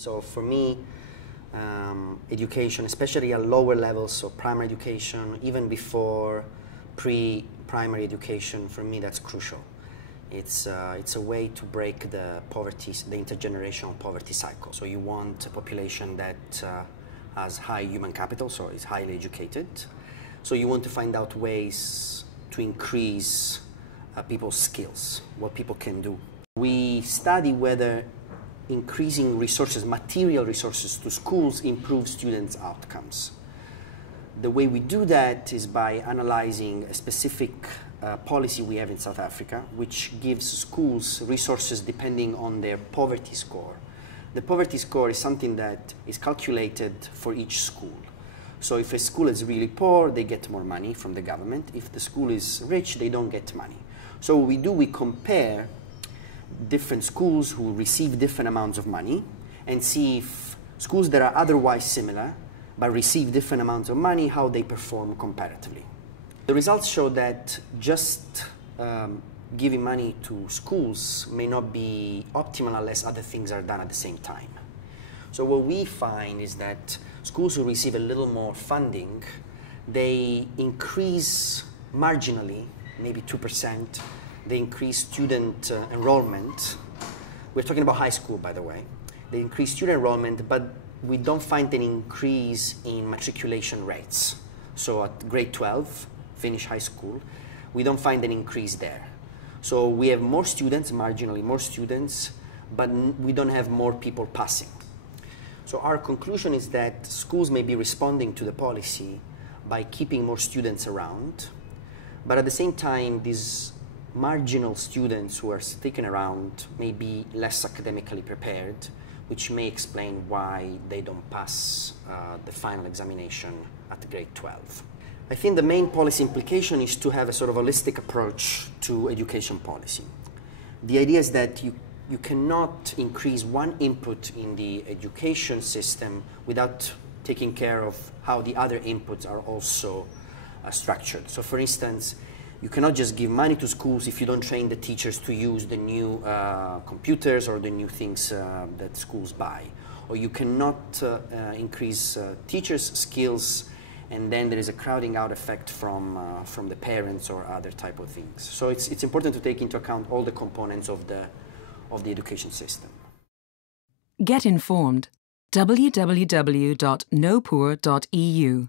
So for me, education, especially at lower levels, so primary education, even before pre-primary education, for me that's crucial. It's a way to break the poverty, the intergenerational poverty cycle. So you want a population that has high human capital, so is highly educated. So you want to find out ways to increase people's skills, what people can do. We study whether increasing resources, material resources to schools improves students' outcomes. The way we do that is by analyzing a specific policy we have in South Africa, which gives schools resources depending on their poverty score. The poverty score is something that is calculated for each school. So if a school is really poor, they get more money from the government. If the school is rich, they don't get money. So what we do, we compare different schools who receive different amounts of money and see if schools that are otherwise similar but receive different amounts of money, how they perform comparatively. The results show that just giving money to schools may not be optimal unless other things are done at the same time. So what we find is that schools who receive a little more funding, they increase marginally, maybe 2%, they increase student enrollment. We're talking about high school, by the way. They increase student enrollment, but we don't find an increase in matriculation rates. So at grade 12, finish high school, we don't find an increase there. So we have more students, marginally more students, but we don't have more people passing. So our conclusion is that schools may be responding to the policy by keeping more students around, but at the same time, these marginal students who are sticking around may be less academically prepared, which may explain why they don't pass the final examination at grade 12. I think the main policy implication is to have a sort of holistic approach to education policy. The idea is that you cannot increase one input in the education system without taking care of how the other inputs are also structured. So for instance, you cannot just give money to schools if you don't train the teachers to use the new computers or the new things that schools buy. Or you cannot increase teachers' skills and then there is a crowding out effect from the parents or other type of things. So it's important to take into account all the components of the education system. Get informed. www.nopoor.eu